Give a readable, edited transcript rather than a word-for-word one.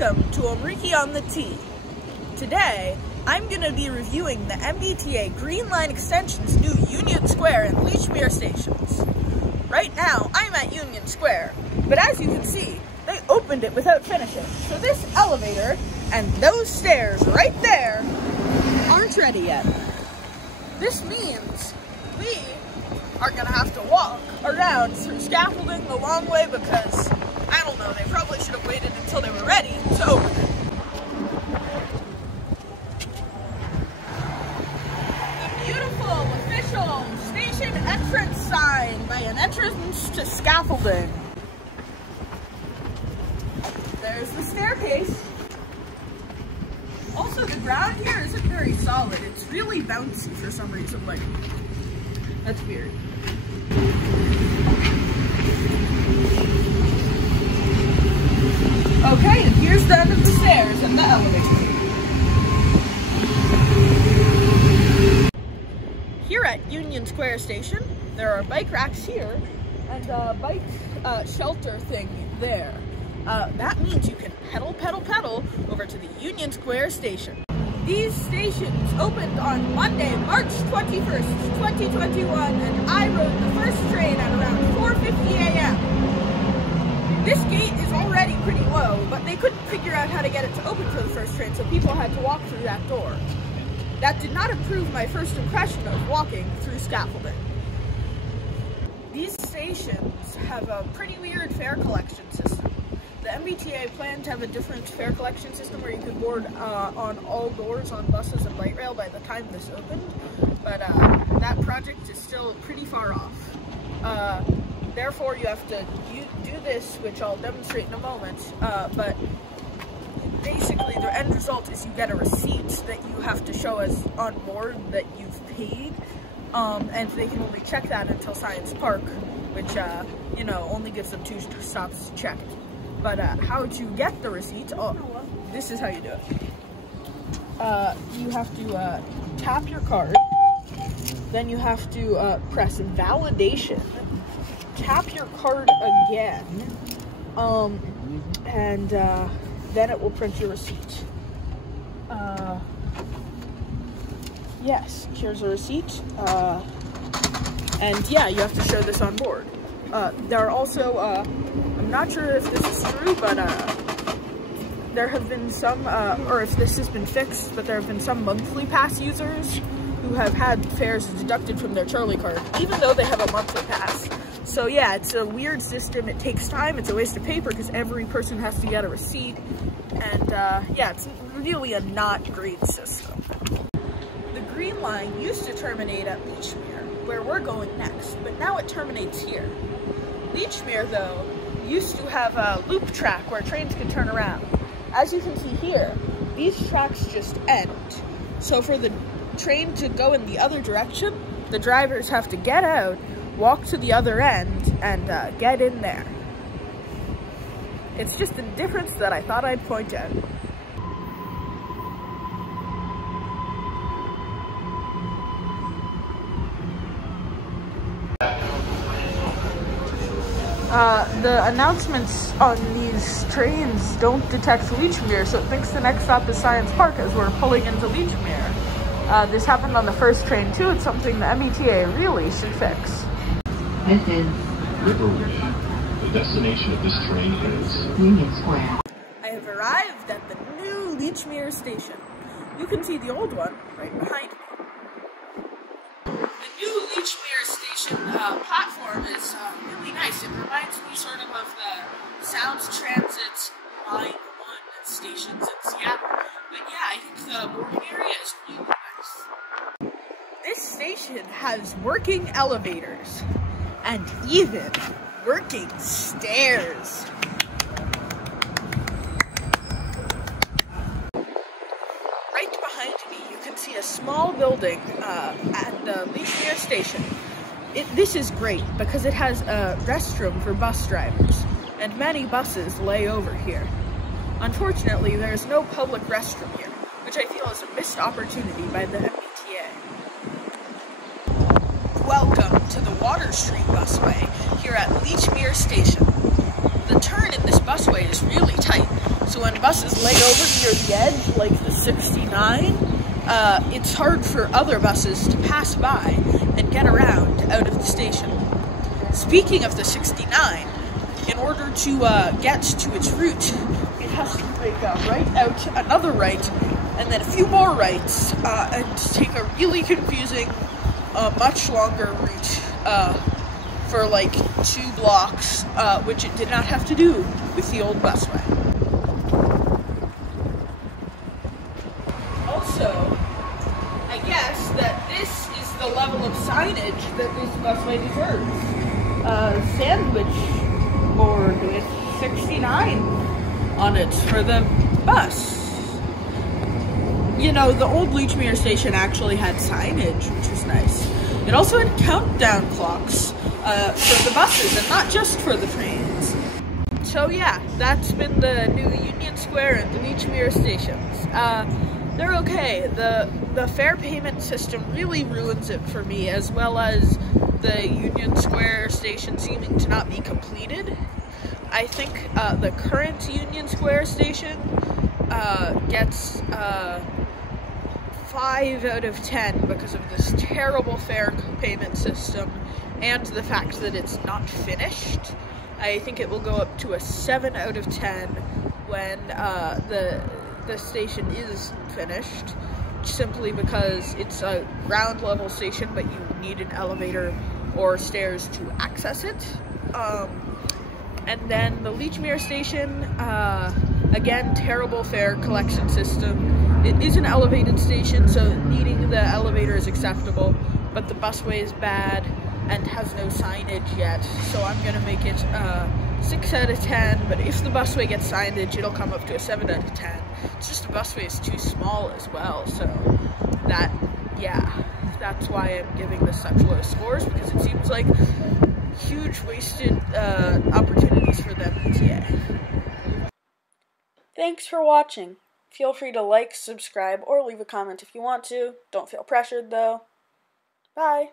Welcome to Omriqui on the T. Today, I'm going to be reviewing the MBTA Green Line Extension's new Union Square and Lechmere stations. Right now, I'm at Union Square, but as you can see, they opened it without finishing. So this elevator and those stairs right there aren't ready yet. This means we are going to have to walk around through scaffolding the long way because, I don't know, they probably should have waited until they were ready to open it. The beautiful official station entrance sign by an entrance to scaffolding. There's the staircase. Also, the ground here isn't very solid. It's really bouncy for some reason. Like, that's weird. Okay, and here's the end of the stairs and the elevator. Here at Union Square Station, there are bike racks here and a bike shelter thing there. That means you can pedal over to the Union Square Station. These stations opened on Monday, March 21st, 2021, and I rode the first train at around 4:50 a.m. This gate is already pretty low, but they couldn't figure out how to get it to open for the first train, so people had to walk through that door. That did not improve my first impression of walking through scaffolding. These stations have a pretty weird fare collection system. The MBTA planned to have a different fare collection system where you could board on all doors on buses and light rail by the time this opened, but that project is still pretty far off. Therefore, you have to do this, which I'll demonstrate in a moment, but basically the end result is you get a receipt that you have to show us on board that you've paid, and they can only check that until Science Park, which, you know, only gives them 2 stops to check it. But how to get the receipt, this is how you do it. You have to tap your card, then you have to press validation, tap your card again, and then it will print your receipt. Yes, here's a receipt, and yeah, you have to show this on board. There are also, I'm not sure if this is true, but there have been some, or if this has been fixed, but there have been some monthly pass users who have had fares deducted from their Charlie card, even though they have a monthly pass. So yeah, it's a weird system. It takes time. It's a waste of paper because every person has to get a receipt. And yeah, it's really a not great system. The Green Line used to terminate at Lechmere, where we're going next, but now it terminates here. Lechmere, though, used to have a loop track where trains could turn around. As you can see here, these tracks just end. So for the train to go in the other direction, the drivers have to get out, walk to the other end, and get in there. It's just a difference that I thought I'd point out. The announcements on these trains don't detect Lechmere, so it thinks the next stop is Science Park as we're pulling into Lechmere. This happened on the first train too. It's something the MBTA really should fix. This is Riverway. The destination of this train is Union Square. I have arrived at the new Lechmere Station. You can see the old one right behind me. The new Lechmere Station platform is really nice. It reminds me sort of the Sounds Transit Line 1 stations in Seattle. But yeah, I think the boarding area is really nice. This station has working elevators and even working stairs. Right behind me, you can see a small building at the Lechmere Station. This is great because it has a restroom for bus drivers, and many buses lay over here. Unfortunately, there is no public restroom here, which I feel is a missed opportunity by the MBTA. Welcome to the Water Street Busway here at Lechmere Station. The turn in this busway is really tight, So when buses lay over near the edge, like the 69, it's hard for other buses to pass by and get around out of the station. Speaking of the 69, in order to get to its route, it has to make a right out, another right, and then a few more rights, and take a really confusing, much longer route for like 2 blocks, which it did not have to do with the old busway. Also, I guess that this is the level of signage that this busway deserves. Sandwich board with 69 on it for the bus. You know, the old Lechmere Station actually had signage, which was nice. It also had countdown clocks for the buses and not just for the trains. So yeah, that's been the new Union Square and the Lechmere stations. They're okay. The fare payment system really ruins it for me, as well as the Union Square station seeming to not be completed. I think the current Union Square station gets 5 out of 10 because of this terrible fare payment system and the fact that it's not finished. I think it will go up to a 7 out of 10 when the station is finished, simply because it's a ground level station, but you need an elevator or stairs to access it. And then the Lechmere Station, again, terrible fare collection system. It is an elevated station, so needing the elevator is acceptable, but the busway is bad and has no signage yet, so I'm gonna make it 6 out of 10, but if the busway gets signage, it'll come up to a 7 out of 10. It's just the busway is too small as well, so that, yeah, that's why I'm giving this such low scores, because it seems like huge wasted opportunities for the MBTA. Thanks for watching. Feel free to like, subscribe, or leave a comment if you want to. Don't feel pressured though. Bye!